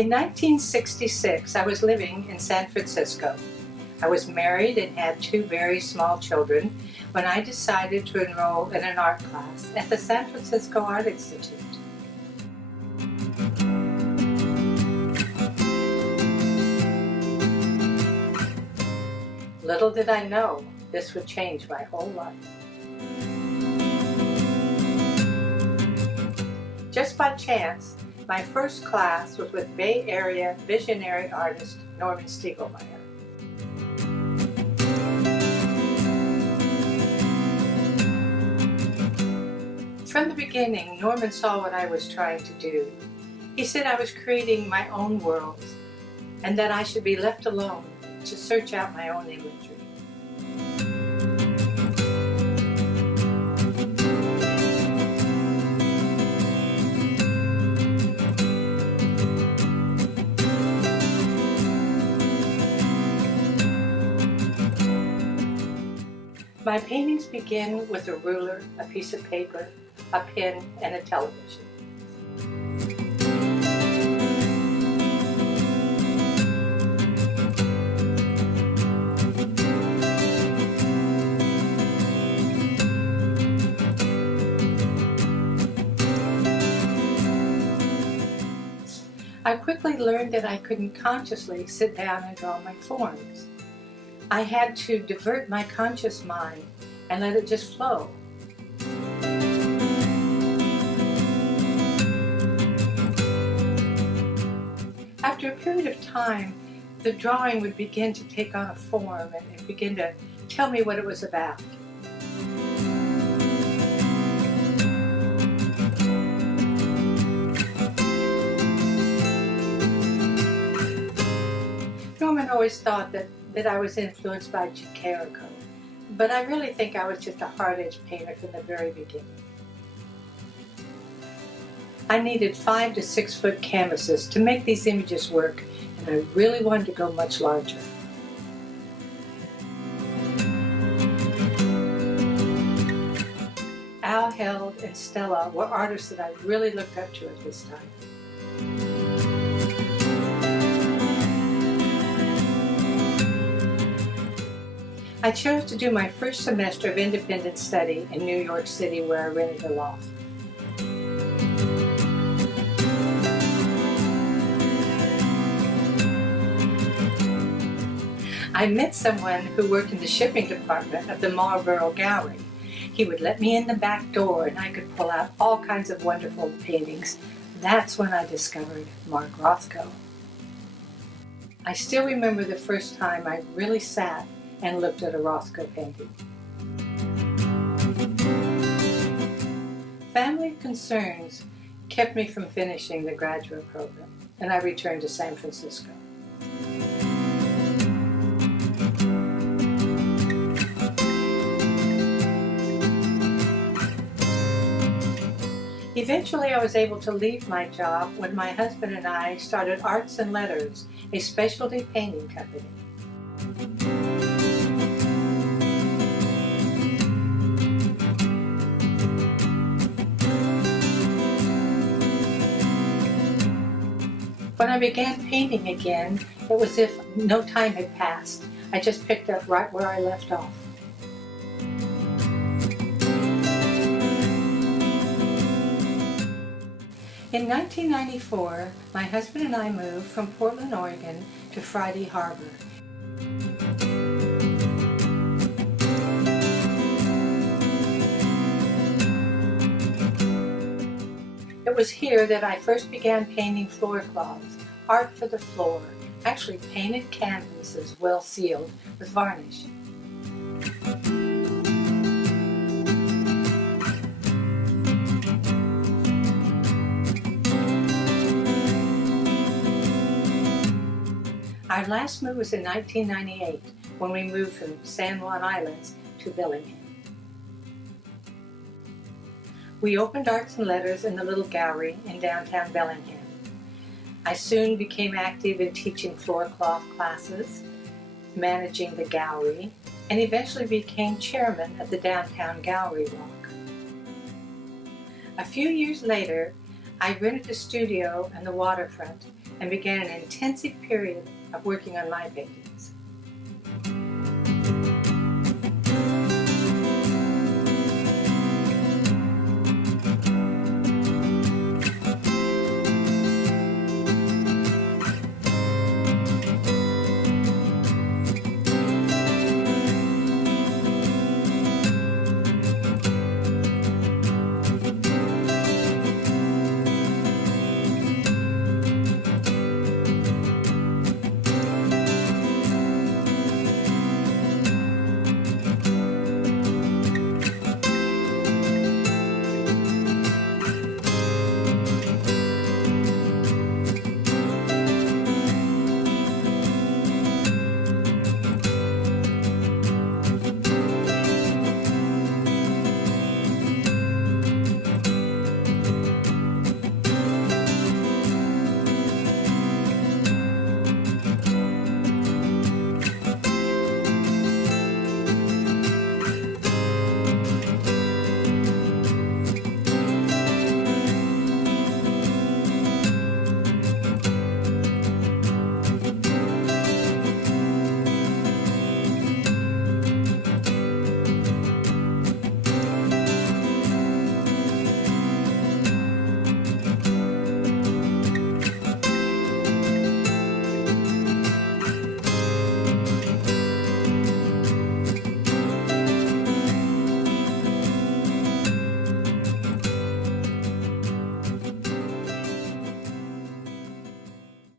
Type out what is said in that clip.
In 1966, I was living in San Francisco. I was married and had two very small children when I decided to enroll in an art class at the San Francisco Art Institute. Little did I know this would change my whole life. Just by chance, my first class was with Bay Area visionary artist Norman Stiegelmeier. From the beginning, Norman saw what I was trying to do. He said I was creating my own worlds and that I should be left alone to search out my own imagery. My paintings begin with a ruler, a piece of paper, a pen, and a television. I quickly learned that I couldn't consciously sit down and draw my forms. I had to divert my conscious mind and let it just flow. After a period of time, the drawing would begin to take on a form and it begin to tell me what it was about. Norman always thought that I was influenced by Chicarico, but I really think I was just a hard-edged painter from the very beginning. I needed 5 to 6 foot canvases to make these images work, and I really wanted to go much larger. Al Held and Stella were artists that I really looked up to at this time. I chose to do my first semester of independent study in New York City, where I rented a loft. I met someone who worked in the shipping department of the Marlborough Gallery. He would let me in the back door and I could pull out all kinds of wonderful paintings. That's when I discovered Mark Rothko. I still remember the first time I really sat and looked at a Rothko painting. Family concerns kept me from finishing the graduate program, and I returned to San Francisco. Eventually, I was able to leave my job when my husband and I started Arts and Letters, a specialty painting company. When I began painting again, it was as if no time had passed. I just picked up right where I left off. In 1994, my husband and I moved from Portland, Oregon to Friday Harbor. It was here that I first began painting floor cloths, art for the floor, actually painted canvases well sealed with varnish. Our last move was in 1998 when we moved from San Juan Islands to Bellingham. We opened Arts and Letters in the little gallery in downtown Bellingham. I soon became active in teaching floor cloth classes, managing the gallery, and eventually became chairman of the Downtown Gallery Walk. A few years later, I rented a studio on the waterfront and began an intensive period of working on my painting.